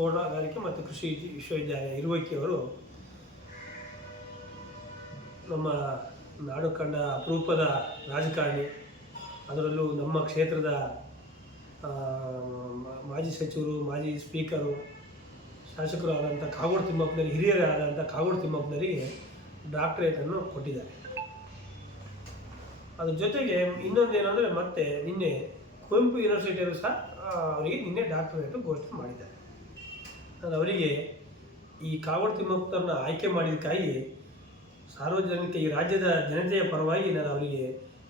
ತೋಟಗಾರಿಕೆ ಮತ್ತು ಕೃಷಿ ವಿಶ್ವವಿದ್ಯಾಲಯ ಇರುವಿಕೆಯವರು ನಮ್ಮ ನಾಡು ಕಂಡ ಅಪರೂಪದ ರಾಜಕಾರಣಿ. ಅದರಲ್ಲೂ ನಮ್ಮ ಕ್ಷೇತ್ರದ ಮಾಜಿ ಸಚಿವರು, ಮಾಜಿ ಸ್ಪೀಕರು, ಶಾಸಕರು ಆದಂಥ ಕಾಗೋಡು ತಿಮ್ಮಪ್ಪನವರಿಗೆ ಹಿರಿಯರಾದಂಥ ಕಾಗೋಡು ತಿಮ್ಮಪ್ಪನವರಿಗೆ ಡಾಕ್ಟರೇಟನ್ನು ಕೊಟ್ಟಿದ್ದಾರೆ. ಅದ್ರ ಜೊತೆಗೆ ಇನ್ನೊಂದೇನೆಂದರೆ ಮತ್ತೆ ನಿನ್ನೆ ಕುವೆಂಪು ಯೂನಿವರ್ಸಿಟಿಯವರು ಸಹ ಅವರಿಗೆ ನಿನ್ನೆ ಡಾಕ್ಟರೇಟ್ ಘೋಷಣೆ ಮಾಡಿದ್ದಾರೆ. ನಾನು ಅವರಿಗೆ ಈ ಕಾಗೋಡು ತಿಮ್ಮಪ್ಪರನ್ನ ಆಯ್ಕೆ ಮಾಡಿದ್ದಕ್ಕಾಗಿ ಸಾರ್ವಜನಿಕ ಈ ರಾಜ್ಯದ ಜನತೆಯ ಪರವಾಗಿ ನಾನು ಅವರಿಗೆ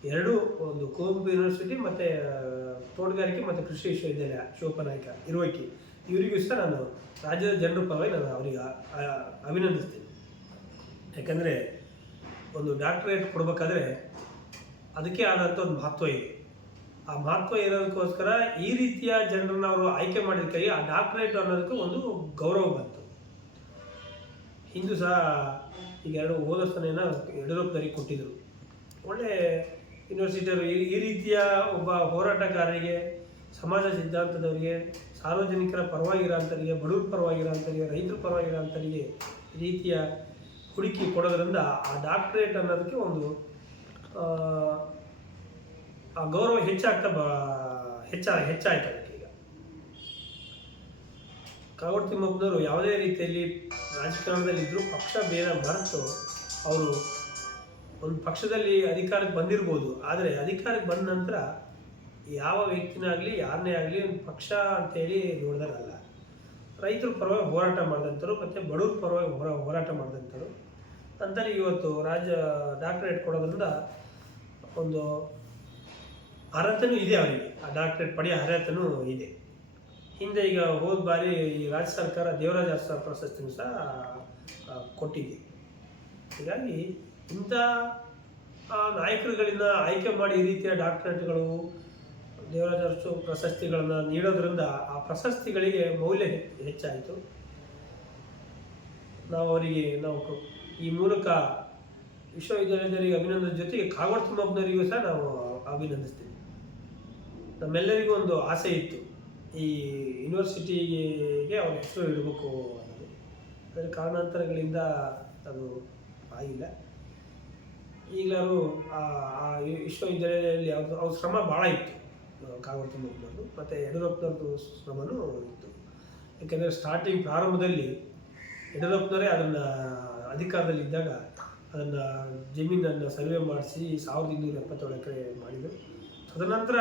ಎರಡು ಒಂದು ಕುವೆಂಪು ಯೂನಿವರ್ಸಿಟಿ ಮತ್ತು ತೋಟಗಾರಿಕೆ ಮತ್ತು ಕೃಷಿ ವಿಶ್ವವಿದ್ಯಾಲಯ ಶಿವಪ್ಪನಾಯ್ಕ ಇರುವಕ್ಕೆ. ಇವರಿಗೂ ಸಹ ನಾನು ರಾಜ್ಯದ ಜನರ ಪರವಾಗಿ ನಾನು ಅವರಿಗೆ ಅಭಿನಂದಿಸ್ತೀನಿ. ಯಾಕಂದರೆ ಒಂದು ಡಾಕ್ಟ್ರೇಟ್ ಕೊಡಬೇಕಾದ್ರೆ ಅದಕ್ಕೆ ಆದಂಥ ಒಂದು ಮಹತ್ವ ಇದೆ. ಆ ಮಹತ್ವ ಇರೋದಕ್ಕೋಸ್ಕರ ಈ ರೀತಿಯ ಜನರನ್ನ ಅವರು ಆಯ್ಕೆ ಮಾಡಿದ್ದಕ್ಕಾಗಿ ಆ ಡಾಕ್ಟರೇಟ್ ಅನ್ನೋದಕ್ಕೆ ಒಂದು ಗೌರವ ಬಂತು. ಹಿಂದೂ ಸಹ ಈಗ ಎರಡು ಹೋದ ಸ್ಥಾನ ಯಡಿಯೂರಪ್ಪನವರಿಗೆ ಕೊಟ್ಟಿದ್ದರು ಒಳ್ಳೆ ಯೂನಿವರ್ಸಿಟಿಯವರು ಈ ರೀತಿಯ ಒಬ್ಬ ಹೋರಾಟಗಾರರಿಗೆ, ಸಮಾಜ ಸಿದ್ಧಾಂತದವರಿಗೆ, ಸಾರ್ವಜನಿಕರ ಪರವಾಗಿರೋಂಥವರಿಗೆ, ಬಡವ್ರ ಪರವಾಗಿರೋಂಥವರಿಗೆ, ರೈತರ ಪರವಾಗಿರೋಂಥವರಿಗೆ ರೀತಿಯ ಹುಡುಕಿ ಕೊಡೋದ್ರಿಂದ ಆ ಡಾಕ್ಟರೇಟ್ ಅನ್ನೋದಕ್ಕೆ ಒಂದು ಆ, ಗೌರವ ಹೆಚ್ಚಾಗ್ತಾ ಬ ಹೆಚ್ಚ ಹೆಚ್ಚಾಯ್ತು ಅದಕ್ಕೆ ಈಗ. ಕಾಗೋಡು ತಿಮ್ಮಪ್ಪನವರು ಯಾವುದೇ ರೀತಿಯಲ್ಲಿ ರಾಜಕಾರಣದಲ್ಲಿ ಇದ್ದರೂ ಪಕ್ಷ ಬೇರೆ ಮರೆತು ಅವರು ಒಂದು ಪಕ್ಷದಲ್ಲಿ ಅಧಿಕಾರಕ್ಕೆ ಬಂದಿರ್ಬೋದು. ಆದರೆ ಅಧಿಕಾರಕ್ಕೆ ಬಂದ ನಂತರ ಯಾವ ವ್ಯಕ್ತಿನಾಗಲಿ ಯಾರನ್ನೇ ಆಗಲಿ ಒಂದು ಪಕ್ಷ ಅಂತೇಳಿ ನೋಡಿದಾರಲ್ಲ. ರೈತರ ಪರವಾಗಿ ಹೋರಾಟ ಮಾಡಿದಂಥರು ಮತ್ತು ಬಡವ್ರ ಪರವಾಗಿ ಹೋರಾ ಹೋರಾಟ ಮಾಡಿದಂಥರು ಅಂತಾರೆ ಇವತ್ತು ರಾಜ್ಯ ಡಾಕ್ಟರೇಟ್ ಕೊಡೋದ್ರಿಂದ ಒಂದು ಅರ್ಹತೆನೂ ಇದೆ ಅವರಿಗೆ. ಆ ಡಾಕ್ಟರೇಟ್ ಪಡೆಯೋ ಅರ್ಹತೆನೂ ಇದೆ. ಹಿಂದೆ ಈಗ ಹೋದ ಬಾರಿ ಈ ರಾಜ್ಯ ಸರ್ಕಾರ ದೇವರಾಜ ಅರಸ ಪ್ರಶಸ್ತಿನೂ ಸಹ ಕೊಟ್ಟಿದೆ. ಹೀಗಾಗಿ ಇಂಥ ನಾಯಕರುಗಳಿಂದ ಆಯ್ಕೆ ಮಾಡಿ ಈ ರೀತಿಯ ಡಾಕ್ಟರೇಟ್ಗಳು ದೇವರಾಜ ಅರಸು ಪ್ರಶಸ್ತಿಗಳನ್ನು ನೀಡೋದ್ರಿಂದ ಆ ಪ್ರಶಸ್ತಿಗಳಿಗೆ ಮೌಲ್ಯ ಹೆಚ್ಚಾಯಿತು. ನಾವು ಅವರಿಗೆ, ನಾವು ಈ ಮೂಲಕ ವಿಶ್ವವಿದ್ಯಾಲಯದವರಿಗೆ ಅಭಿನಂದನೆ ಜೊತೆಗೆ ಕಾಗೋಡ್ ತಿಮ್ಮಪ್ಪನವರಿಗೂ ಸಹ ನಾವು ಅಭಿನಂದಿಸ್ತೀವಿ. ನಮ್ಮೆಲ್ಲರಿಗೂ ಒಂದು ಆಸೆ ಇತ್ತು. ಈ ಯೂನಿವರ್ಸಿಟಿಗೆ ಅವ್ರ ಹೆಸರು ಇಡಬೇಕು ಅನ್ನೋದು. ಅದರ ಕಾರಣಾಂತರಗಳಿಂದ ಅದು ಆಗಿಲ್ಲ. ಈಗಲಾರು ಆ ವಿಶ್ವವಿದ್ಯಾಲಯದಲ್ಲಿ ಅವ್ರದ್ದು ಅವ್ರ ಶ್ರಮ ಭಾಳ ಇತ್ತು. ಕಾಗೋಡು ತಿಮ್ಮಪ್ಪನವ್ರದ್ದು ಮತ್ತು ಯಡಿಯೂರಪ್ಪನವ್ರದ್ದು ಶ್ರಮನೂ ಇತ್ತು. ಯಾಕೆಂದರೆ ಸ್ಟಾರ್ಟಿಂಗ್ ಪ್ರಾರಂಭದಲ್ಲಿ ಯಡಿಯೂರಪ್ಪನವರೇ ಅದನ್ನು ಅಧಿಕಾರದಲ್ಲಿ ಇದ್ದಾಗ ಅದನ್ನು ಜಮೀನನ್ನು ಸರ್ವೆ ಮಾಡಿಸಿ ಸಾವಿರದ ಇನ್ನೂರ ಎಪ್ಪತ್ತೇಳು ಎಕರೆ ಮಾಡಿದರು. ತದನಂತರ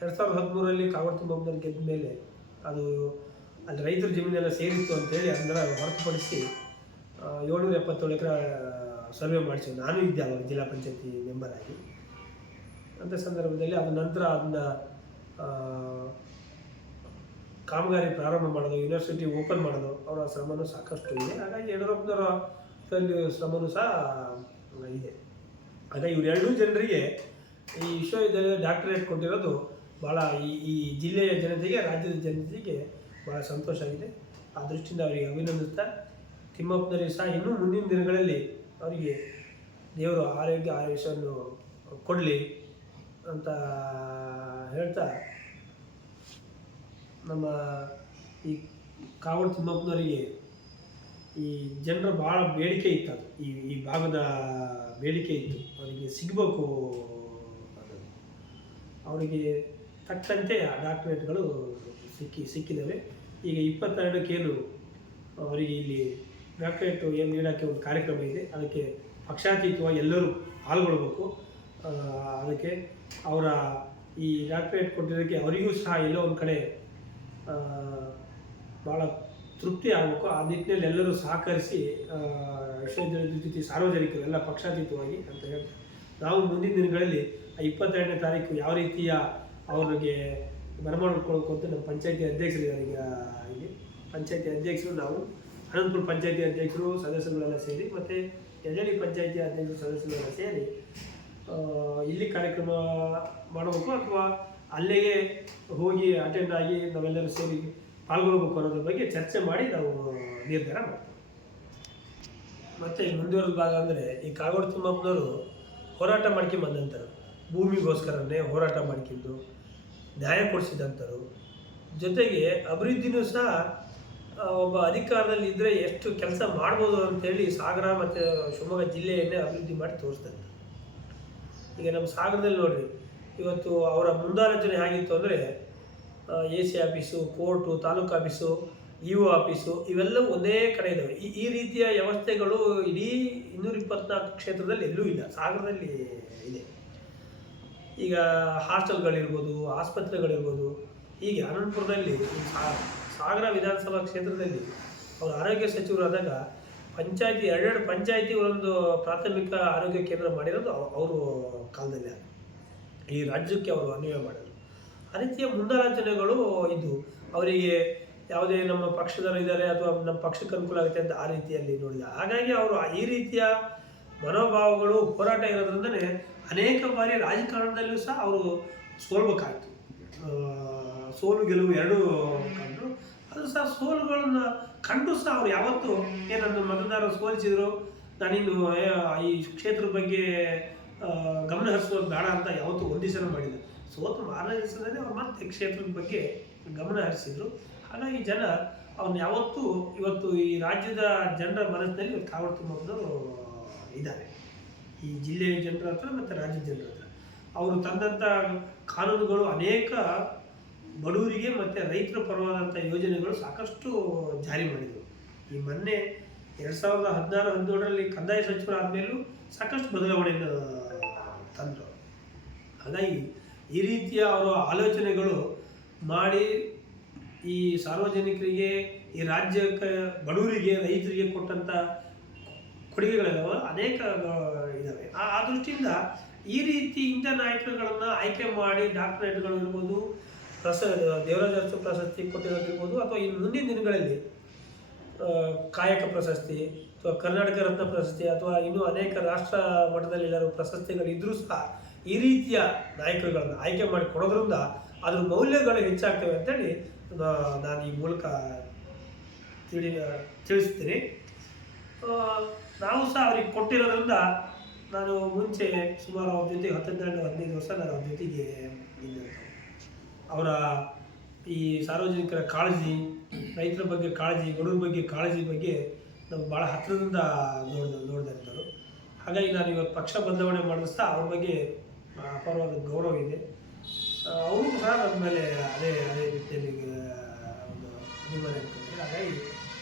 ಎರಡು ಸಾವಿರದ ಹದಿಮೂರರಲ್ಲಿ ಕಾಗೋಡು ತಿಮ್ಮಪ್ಪನವ್ರು ಗೆದ್ದ ಮೇಲೆ ಅದು ಅಲ್ಲಿ ರೈತರ ಜಮೀನೆಲ್ಲ ಸೇರಿತ್ತು ಅಂತೇಳಿ ಅದನ್ನ ಹೊರತುಪಡಿಸಿ ಏಳ್ನೂರ ಎಪ್ಪತ್ತೇಳು ಎಕರೆ ಸರ್ವೆ ಮಾಡಿಸಿ ನಾನು ಇದ್ದೆ ಅವಾಗ ಜಿಲ್ಲಾ ಪಂಚಾಯತಿ ಮೆಂಬರ್ ಆಗಿ. ಅಂಥ ಸಂದರ್ಭದಲ್ಲಿ ಅದ ನಂತರ ಅದನ್ನ ಕಾಮಗಾರಿ ಪ್ರಾರಂಭ ಮಾಡೋದು, ಯೂನಿವರ್ಸಿಟಿ ಓಪನ್ ಮಾಡೋದು, ಅವರ ಶ್ರಮನೂ ಸಾಕಷ್ಟು ಇದೆ. ಹಾಗಾಗಿ ಯಡಿಯೂರಪ್ಪನವರ ಶ್ರಮನೂ ಸಹ ಇದೆ. ಹಾಗಾಗಿ ಇವರೆರಡೂ ಜನರಿಗೆ ಈ ವಿಶ್ವವಿದ್ಯಾಲಯದ ಡಾಕ್ಟರೇಟ್ ಕೊಟ್ಟಿರೋದು ಭಾಳ ಈ ಈ ಜಿಲ್ಲೆಯ ಜನತೆಗೆ, ರಾಜ್ಯದ ಜನತೆಗೆ ಭಾಳ ಸಂತೋಷ ಆಗಿದೆ. ಆ ದೃಷ್ಟಿಯಿಂದ ಅವರಿಗೆ ಅಭಿನಂದಿಸ್ತಾ, ತಿಮ್ಮಪ್ಪನವರಿಗೆ ಸಹ ಇನ್ನೂ ಮುಂದಿನ ದಿನಗಳಲ್ಲಿ ಅವರಿಗೆ ದೇವರು ಆರೋಗ್ಯ ಆಯುಷ್ಯವನ್ನು ಕೊಡಲಿ ಅಂತ ಹೇಳ್ತಾ, ನಮ್ಮ ಈ ಕಾವಡ್ ತಿಮ್ಮಪ್ಪನವರಿಗೆ ಈ ಜನರು ಭಾಳ ಬೇಡಿಕೆ ಇತ್ತು ಅದು. ಈ ಈ ಭಾಗದ ಬೇಡಿಕೆ ಇತ್ತು. ಅವರಿಗೆ ಸಿಗಬೇಕು ಅವರಿಗೆ ತಕ್ಕಂತೆ ಆ ಡಾಕ್ಟರೇಟ್ಗಳು ಸಿಕ್ಕಿ ಸಿಕ್ಕಿದ್ದಾವೆ ಈಗ ಇಪ್ಪತ್ತೆರಡಕ್ಕೇನು ಅವರಿಗೆ ಇಲ್ಲಿ ಡಾಕ್ಟರೇಟ್ ಏನು ನೀಡೋಕ್ಕೆ ಒಂದು ಕಾರ್ಯಕ್ರಮ ಇದೆ. ಅದಕ್ಕೆ ಪಕ್ಷಾತೀತವಾಗಿ ಎಲ್ಲರೂ ಪಾಲ್ಗೊಳ್ಬೇಕು. ಅದಕ್ಕೆ ಅವರ ಈ ಡಾಕ್ಟರೇಟ್ ಕೊಟ್ಟಿದ್ದಕ್ಕೆ ಅವರಿಗೂ ಸಹ ಎಲ್ಲೋ ಒಂದು ಕಡೆ ಭಾಳ ತೃಪ್ತಿ ಆಗಬೇಕು. ಆ ನಿಟ್ಟಿನಲ್ಲಿ ಎಲ್ಲರೂ ಸಹಕರಿಸಿ ವಿಶ್ವವಿದ್ಯಾಲಯದ ಜೊತೆ ಸಾರ್ವಜನಿಕರು ಎಲ್ಲ ಪಕ್ಷಾತೀತವಾಗಿ ಅಂತ ಹೇಳ್ತಾರೆ. ನಾವು ಮುಂದಿನ ದಿನಗಳಲ್ಲಿ ಇಪ್ಪತ್ತೆರಡನೇ ತಾರೀಕು ಯಾವ ರೀತಿಯ ಅವರಿಗೆ ಬರಮಾಡ್ಕೊಳ್ಬೇಕು ಅಂತ ನಮ್ಮ ಪಂಚಾಯತಿ ಅಧ್ಯಕ್ಷರಿದ್ದಾರೆ ಈಗ, ಇಲ್ಲಿ. ಪಂಚಾಯತಿ ಅಧ್ಯಕ್ಷರು ನಾವು, ಅನಂತಪುರ ಪಂಚಾಯತಿ ಅಧ್ಯಕ್ಷರು, ಸದಸ್ಯರುಗಳೆಲ್ಲ ಸೇರಿ, ಮತ್ತು ಯಜಳಿ ಪಂಚಾಯತಿ ಅಧ್ಯಕ್ಷರು, ಸದಸ್ಯರುಗಳೆಲ್ಲ ಸೇರಿ ಇಲ್ಲಿ ಕಾರ್ಯಕ್ರಮ ಮಾಡಬೇಕು ಅಥವಾ ಅಲ್ಲಿಗೆ ಹೋಗಿ ಅಟೆಂಡ್ ಆಗಿ ನಾವೆಲ್ಲರೂ ಸೇರಿ ಪಾಲ್ಗೊಳ್ಬೇಕು ಅನ್ನೋದ್ರ ಬಗ್ಗೆ ಚರ್ಚೆ ಮಾಡಿ ನಾವು ನಿರ್ಧಾರ ಮಾಡ್ತೀವಿ. ಮತ್ತು ಮುಂದುವರೆದ ಭಾಗ ಅಂದರೆ ಈ ಕಾಗೋಡು ತಿಮ್ಮಪ್ಪನವರು ಹೋರಾಟ ಮಾಡ್ಕೊಂಡು ಬಂದಂತಾರೆ ಭೂಮಿಗೋಸ್ಕರನೇ ಹೋರಾಟ ಮಾಡ್ಕೊಂಡು ನ್ಯಾಯ ಕೊಡಿಸಿದಂಥರು ಜೊತೆಗೆ ಅಭಿವೃದ್ಧಿನೂ ಸಹ ಒಬ್ಬ ಅಧಿಕಾರದಲ್ಲಿ ಇದ್ದರೆ ಎಷ್ಟು ಕೆಲಸ ಮಾಡ್ಬೋದು ಅಂತೇಳಿ ಸಾಗರ ಮತ್ತು ಶಿವಮೊಗ್ಗ ಜಿಲ್ಲೆಯನ್ನೇ ಅಭಿವೃದ್ಧಿ ಮಾಡಿ ತೋರಿಸ್ತಾರೆ ಈಗ ನಮ್ಮ ಸಾಗರದಲ್ಲಿ ನೋಡಿರಿ, ಇವತ್ತು ಅವರ ಮುಂದಾಲೋಚನೆ ಹೇಗಿತ್ತು ಅಂದರೆ A C office, court, taluk office, E O office ಇವೆಲ್ಲವೂ ಒಂದೇ ಕಡೆ ಇದ್ದಾವೆ ಈ ಈ ರೀತಿಯ ವ್ಯವಸ್ಥೆಗಳು ಇಡೀ ಇನ್ನೂರ ಇಪ್ಪತ್ನಾಲ್ಕು ಕ್ಷೇತ್ರದಲ್ಲಿ ಎಲ್ಲೂ ಇಲ್ಲ, ಸಾಗರದಲ್ಲಿ ಇದೆ. ಈಗ ಹಾಸ್ಟೆಲ್ಗಳಿರ್ಬೋದು, ಆಸ್ಪತ್ರೆಗಳಿರ್ಬೋದು, ಹೀಗೆ ಅನಂತಪುರದಲ್ಲಿ ಸಾಗರ ವಿಧಾನಸಭಾ ಕ್ಷೇತ್ರದಲ್ಲಿ ಅವರು ಆರೋಗ್ಯ ಸಚಿವರಾದಾಗ ಪಂಚಾಯತಿ, ಎರಡೆರಡು ಪಂಚಾಯತಿ ಒಂದು ಪ್ರಾಥಮಿಕ ಆರೋಗ್ಯ ಕೇಂದ್ರ ಮಾಡಿರೋದು ಅವ- ಅವರು ಕಾಲದಲ್ಲಿ. ಈ ರಾಜ್ಯಕ್ಕೆ ಅವರು ಅನ್ವಯ ಮಾಡಿದರು ಆ ರೀತಿಯ ಮುಂದಾಲೋಚನೆಗಳು ಇದು ಅವರಿಗೆ ಯಾವುದೇ ನಮ್ಮ ಪಕ್ಷದವರು ಇದ್ದಾರೆ ಅಥವಾ ನಮ್ಮ ಪಕ್ಷಕ್ಕೆ ಅನುಕೂಲ ಆಗುತ್ತೆ ಅಂತ ಆ ರೀತಿಯಲ್ಲಿ ನೋಡಿಲ್ಲ ಹಾಗಾಗಿ ಅವರು ಈ ರೀತಿಯ ಮನೋಭಾವಗಳು, ಹೋರಾಟ ಇರೋದ್ರಿಂದಲೇ ಅನೇಕ ಬಾರಿ ರಾಜಕಾರಣದಲ್ಲೂ ಸಹ ಅವರು ಸೋಲ್ಬೇಕಾಯ್ತು. ಸೋಲು, ಗೆಲುವು ಎರಡೂ ಕಂಡು. ಅದು ಸಹ ಸೋಲುಗಳನ್ನು ಕಂಡು ಸಹ ಅವ್ರು ಯಾವತ್ತೂ ಏನನ್ನು ಮತದಾರರು ಸೋಲಿಸಿದ್ರು, ನಾನಿನ್ನು ಈ ಕ್ಷೇತ್ರದ ಬಗ್ಗೆ ಗಮನ ಹರಿಸೋದು ಬೇಡ ಅಂತ ಯಾವತ್ತೂ ಒಂದಿಸನ ಮಾಡಿದ್ರು ಮಾಡಿಲ್ಲ ಸೋತು ಮಾರನೇ ಅವ್ರು ಮತ್ತೆ ಕ್ಷೇತ್ರದ ಬಗ್ಗೆ ಗಮನ ಹರಿಸಿದ್ರು. ಹಾಗಾಗಿ ಜನ ಅವನ್ನ ಯಾವತ್ತೂ ಇವತ್ತು ಈ ರಾಜ್ಯದ ಜನರ ಮನಸ್ಸಿನಲ್ಲಿ ಇವತ್ತು ತಿಮ್ಮಪ್ಪನವರು ಇದ್ದಾರೆ. ಈ ಜಿಲ್ಲೆಯ ಜನರ ಹತ್ರ ಮತ್ತು ರಾಜ್ಯದ ಜನರ ಹತ್ರ. ಅವರು ತಂದಂಥ ಕಾನೂನುಗಳು ಅನೇಕ ಬಡವರಿಗೆ ಮತ್ತು ರೈತರ ಪರವಾದಂಥ ಯೋಜನೆಗಳು ಸಾಕಷ್ಟು ಜಾರಿ ಮಾಡಿದರು ಈ ಮೊನ್ನೆ ಎರಡು ಸಾವಿರದ ಹದಿನಾರು ಹದಿನೇಳರಲ್ಲಿ ಕಂದಾಯ ಆದಮೇಲೂ ಸಾಕಷ್ಟು ಬದಲಾವಣೆಯನ್ನು ತಂದರು ಹಾಗಾಗಿ ಈ ರೀತಿಯ ಅವರ ಆಲೋಚನೆಗಳು ಮಾಡಿ ಈ ಸಾರ್ವಜನಿಕರಿಗೆ, ಈ ರಾಜ್ಯಕ್ಕೆ, ಬಡವರಿಗೆ, ರೈತರಿಗೆ ಕೊಟ್ಟಂಥ ಕೊಡುಗೆಗಳಿದಾವೆ ಅನೇಕ ಇದ್ದಾವೆ ಆ ದೃಷ್ಟಿಯಿಂದ ಈ ರೀತಿ ಇಂಥ ನಾಯಕರುಗಳನ್ನು ಆಯ್ಕೆ ಮಾಡಿ ಡಾಕ್ಟರೇಟ್ಗಳು ಇರ್ಬೋದು, ಪ್ರಸ, ದೇವರಾಜ ಪ್ರಶಸ್ತಿ ಕೊಟ್ಟಿರೋದಿರ್ಬೋದು ಅಥವಾ ಇನ್ನು ಮುಂದಿನ ದಿನಗಳಲ್ಲಿ ಕಾಯಕ ಪ್ರಶಸ್ತಿ, ಅಥವಾ ಕರ್ನಾಟಕ ರತ್ನ ಪ್ರಶಸ್ತಿ, ಅಥವಾ ಇನ್ನೂ ಅನೇಕ ರಾಷ್ಟ್ರ ಮಟ್ಟದಲ್ಲಿ ಎಲ್ಲರೂ ಪ್ರಶಸ್ತಿಗಳಿದ್ದರೂ ಸಹ ಈ ರೀತಿಯ ನಾಯಕರುಗಳನ್ನು ಆಯ್ಕೆ ಮಾಡಿ ಕೊಡೋದ್ರಿಂದ ಅದ್ರ ಮೌಲ್ಯಗಳು ಹೆಚ್ಚಾಗ್ತವೆ ಅಂತೇಳಿ ನಾನು ಈ ಮೂಲಕ ತಿಳಿ, ತಿಳಿಸ್ತೀನಿ. ನಾವು ಸಹ ಅವ್ರಿಗೆ ಕೊಟ್ಟಿರೋದ್ರಿಂದ ನಾನು ಮುಂಚೆ ಸುಮಾರು ಅವ್ರ ಜೊತೆಗೆ ಹತ್ತೆರಡು ಹದಿನೈದು ವರ್ಷ ನಾನು ಅವ್ರ ಜೊತೆಗೆ ಅವರ ಈ ಸಾರ್ವಜನಿಕರ ಕಾಳಜಿ, ರೈತರ ಬಗ್ಗೆ ಕಾಳಜಿ ಬಡವರ ಬಗ್ಗೆ ಕಾಳಜಿ ಬಗ್ಗೆ ನಾವು ಭಾಳ ಹತ್ತಿರದಿಂದ ನೋಡ್ದ ನೋಡಿದಂಥವ್ರು ಹಾಗಾಗಿ ನಾನು ಇವತ್ತು ಪಕ್ಷ ಬದಲಾವಣೆ ಮಾಡಿದ್ರು ಸಹ ಅವ್ರ ಬಗ್ಗೆ ಅಪಾರವಾದ ಗೌರವ ಇದೆ. ಅವರು ಸಹ ನನ್ನ ಮೇಲೆ ಅದೇ ಅದೇ ರೀತಿಯಲ್ಲಿ ಒಂದು ಅಭಿಮಾನ ಹಾಗಾಗಿ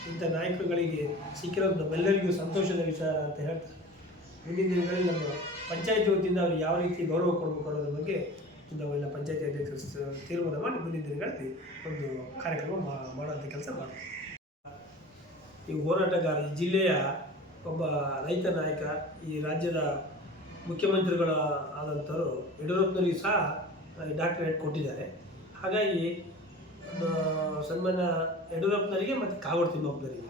ಇಂಥ ನಾಯಕರುಗಳಿಗೆ ಸಿಕ್ಕಿರೋದು ಎಲ್ಲರಿಗೂ ಸಂತೋಷದ ವಿಚಾರ ಅಂತ ಹೇಳ್ತಾರೆ. ಮುಂದಿನ ದಿನಗಳಲ್ಲಿ ನಮ್ಮ ಪಂಚಾಯತ್ ವತಿಯಿಂದ ಅವ್ರಿಗೆ ಯಾವ ರೀತಿ ಗೌರವ ಕೊಡಬೇಕು ಅನ್ನೋದ್ರ ಬಗ್ಗೆ ನಾವೆಲ್ಲ ಪಂಚಾಯತಿ ಅಧ್ಯಕ್ಷರು ಸ- ತೀರ್ಮಾನ ಮಾಡಿ ಮುಂದಿನ ದಿನಗಳಲ್ಲಿ ಒಂದು ಕಾರ್ಯಕ್ರಮ ಮಾಡುವಂಥ ಕೆಲಸ ಮಾಡ್ತೀವಿ. ಈ ಹೋರಾಟಗಾರ ಈ ಜಿಲ್ಲೆಯ ಒಬ್ಬ ರೈತ ನಾಯಕ, ಈ ರಾಜ್ಯದ ಮುಖ್ಯಮಂತ್ರಿಗಳ ಆದಂಥವರು ಯಡಿಯೂರಪ್ಪನವರಿಗೆ ಸಹ ಡಾಕ್ಟರೇಟ್ ಕೊಟ್ಟಿದ್ದಾರೆ. ಹಾಗಾಗಿ ಸನ್ಮಾನ್ಯ ಯಡಿಯೂರಪ್ಪನವರಿಗೆ ಮತ್ತು ಕಾಗೋಡು ತಿಮ್ಮಪ್ಪನವರಿಗೆ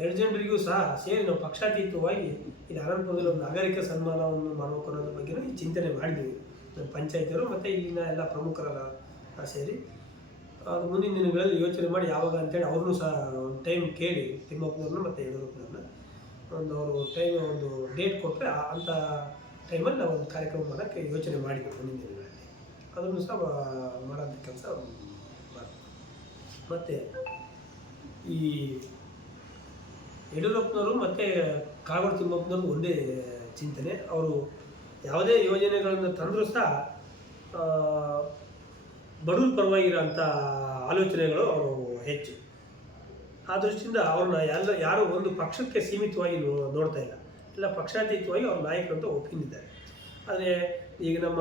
ಎರಡು ಜನರಿಗೂ ಸಹ ಸೇರಿ ನಾವು ಪಕ್ಷಾತೀತವಾಗಿ ಇಲ್ಲಿ ಅನಂತಪುರದಲ್ಲಿ ಒಂದು ನಾಗರಿಕ ಸನ್ಮಾನವನ್ನು ಮಾಡಬೇಕು ಅನ್ನೋದ್ರ ಬಗ್ಗೆ ಈ ಚಿಂತನೆ ಮಾಡಿದ್ದೀವಿ. ನಮ್ಮ ಪಂಚಾಯತಿಯವರು ಮತ್ತು ಇಲ್ಲಿನ ಎಲ್ಲ ಪ್ರಮುಖರೆಲ್ಲ ಸೇರಿ. ಮುಂದಿನ ದಿನಗಳಲ್ಲಿ ಯೋಚನೆ ಮಾಡಿ ಯಾವಾಗ ಅಂತೇಳಿ ಅವ್ರನ್ನೂ ಸಹ ಒಂದು ಟೈಮ್ ಕೇಳಿ ತಿಮ್ಮಪ್ಪನವ್ರನ್ನ ಮತ್ತು ಯಡಿಯೂರಪ್ಪನವ್ರನ್ನ. ಒಂದು ಅವರು ಟೈಮ್ ಒಂದು ಡೇಟ್ ಕೊಟ್ಟರೆ ಅಂಥ ಟೈಮಲ್ಲಿ ನಾವು ಒಂದು ಕಾರ್ಯಕ್ರಮ ಮಾಡೋಕ್ಕೆ ಯೋಚನೆ ಮಾಡಿದ್ವಿ ಮುಂದಿನ ದಿನಗಳಲ್ಲಿ. ಅದನ್ನು ಸಹ ಮಾಡೋಂಥ ಕೆಲಸ ಮತ್ತು ಈ ಯಡಿಯೂರಪ್ಪನವರು ಮತ್ತು ಕಾಗೋಡು ತಿಮ್ಮಪ್ಪನವ್ರು ಒಂದೇ ಚಿಂತನೆ. ಅವರು ಯಾವುದೇ ಯೋಜನೆಗಳನ್ನು ತಂದರೂ ಸಹ ಬಡವ್ರ ಪರವಾಗಿರೋಂಥ ಆಲೋಚನೆಗಳು ಅವರು ಹೆಚ್ಚು. ಆ ದೃಷ್ಟಿಯಿಂದ ಅವ್ರನ್ನ ಎಲ್ಲ, ಯಾರು ಒಂದು ಪಕ್ಷಕ್ಕೆ ಸೀಮಿತವಾಗಿ ನೋ- ನೋಡ್ತಾ ಇಲ್ಲ. ಎಲ್ಲ ಪಕ್ಷಾತೀತವಾಗಿ ಅವ್ರ ನಾಯಕರು ಅಂತ ಒಪ್ಕೊಂಡಿದ್ದಾರೆ. ಆದರೆ ಈಗ ನಮ್ಮ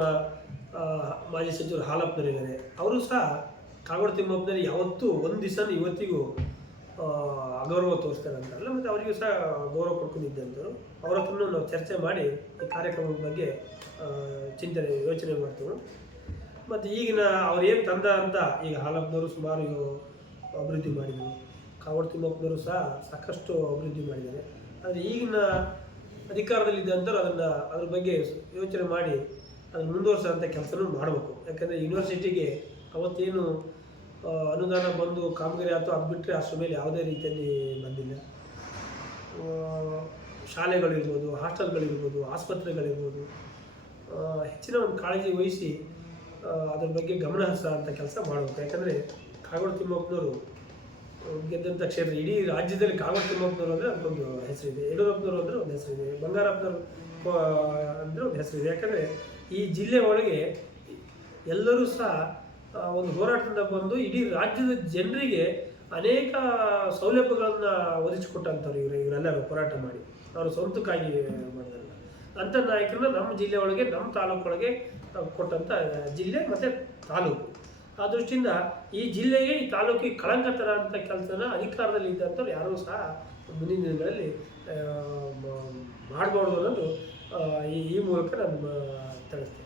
ಮಾಜಿ ಸಚಿವರು ಹಾಲಪ್ಪನವರಿದ್ದಾರೆ. ಅವರು ಸಹ ಕಾಗೋಡು ತಿಮ್ಮಪ್ಪನಲ್ಲಿ ಯಾವತ್ತೂ ಒಂದು ದಿವಸ ಇವತ್ತಿಗೂ ಅಗೌರವ ತೋರಿಸ್ತಾರೆ ಅಂತಾರಲ್ಲ, ಮತ್ತು ಅವರಿಗೂ ಸಹ ಗೌರವ ಕೊಡ್ಕೊಂಡಿದ್ದಂಥವ್ರು ಅವ್ರ ಹತ್ರನೂ ನಾವು ಚರ್ಚೆ ಮಾಡಿ ಈ ಕಾರ್ಯಕ್ರಮದ ಬಗ್ಗೆ ಚಿಂತನೆ, ಯೋಚನೆ ಮಾಡ್ತೇವೆ. ಮತ್ತು ಈಗಿನ ಅವ್ರು ಏನು ತಂದ ಅಂತ ಈಗ ಹಾಲಪ್ಪನವರು ಸುಮಾರು ಅಭಿವೃದ್ಧಿ ಮಾಡಿದರು. ಕಾವಡು ತಿಮ್ಮಪ್ಪನವರು ಸಹ ಸಾಕಷ್ಟು ಅಭಿವೃದ್ಧಿ ಮಾಡಿದ್ದಾರೆ. ಆದರೆ ಈಗಿನ ಅಧಿಕಾರದಲ್ಲಿದ್ದಂಥವ್ರು ಅದನ್ನು ಅದ್ರ ಬಗ್ಗೆ ಯೋಚನೆ ಮಾಡಿ ಅದನ್ನು ಮುಂದುವರ್ಸೋಂಥ ಕೆಲಸನೂ ಮಾಡಬೇಕು. ಯಾಕಂದರೆ ಯೂನಿವರ್ಸಿಟಿಗೆ ಅವತ್ತೇನು ಅನುದಾನ ಬಂದು ಕಾಮಗಾರಿ ಆಯಿತು ಅದು ಬಿಟ್ಟರೆ ಅಷ್ಟರ ಮೇಲೆ ಯಾವುದೇ ರೀತಿಯಲ್ಲಿ ಬಂದಿಲ್ಲ. ಶಾಲೆಗಳಿರ್ಬೋದು, ಹಾಸ್ಟೆಲ್ಗಳಿರ್ಬೋದು, ಆಸ್ಪತ್ರೆಗಳಿರ್ಬೋದು ಹೆಚ್ಚಿನ ಒಂದು ಕಾಳಜಿ ವಹಿಸಿ ಅದ್ರ ಬಗ್ಗೆ ಗಮನ ಅಂಥ ಕೆಲಸ ಮಾಡಬೇಕು ಯಾಕಂದರೆ ಕಾಗೋಡು ತಿಮ್ಮಪ್ಪನವರು ಗೆದ್ದಂಥ ಕ್ಷೇತ್ರ, ಇಡೀ ರಾಜ್ಯದಲ್ಲಿ ಕಾಗೋಡು ತಿಮ್ಮಪ್ಪನವರು ಅಂದರೆ ಅದೊಂದು ಹೆಸರಿದೆ ಯಡಿಯೂರಪ್ಪನವರು ಅಂದರೆ ಒಂದು ಹೆಸರಿದೆ ಬಂಗಾರಪ್ಪನವರು ಅಂದರೆ ಒಂದು ಹೆಸರಿದೆ ಯಾಕಂದರೆ ಈ ಜಿಲ್ಲೆ ಒಳಗೆ ಎಲ್ಲರೂ ಸಹ ಒಂದು ಹೋರಾಟದಿಂದ ಬಂದು ಇಡೀ ರಾಜ್ಯದ ಜನರಿಗೆ ಅನೇಕ ಸೌಲಭ್ಯಗಳನ್ನು ಒದಗಿಸಿಕೊಟ್ಟಂಥವ್ರು ಇವರು, ಇವರೆಲ್ಲರೂ ಹೋರಾಟ ಮಾಡಿ. ಅವರು ಸ್ವಂತಕ್ಕಾಗಿ ಮಾಡಿದ್ರಲ್ಲ ಅಂಥ ನಾಯಕರನ್ನ ನಮ್ಮ ಜಿಲ್ಲೆ ಒಳಗೆ, ನಮ್ಮ ತಾಲೂಕೊಳಗೆ ಕೊಟ್ಟಂಥ ಜಿಲ್ಲೆ ಮತ್ತು ತಾಲೂಕು. ಆ ದೃಷ್ಟಿಯಿಂದ ಈ ಜಿಲ್ಲೆಗೆ, ಈ ತಾಲೂಕಿಗೆ ಕಳಂಕ ತರ ಅಂತ ಕೆಲಸನ ಅಧಿಕಾರದಲ್ಲಿ ಇದ್ದಂಥವ್ರು ಯಾರೂ ಸಹ ಮುಂದಿನ ದಿನಗಳಲ್ಲಿ ಮಾಡಬಾರ್ದು ಅನ್ನೋದು ಈ ಮೂಲಕ ನಾನು ತಿಳಿಸ್ತೇನೆ.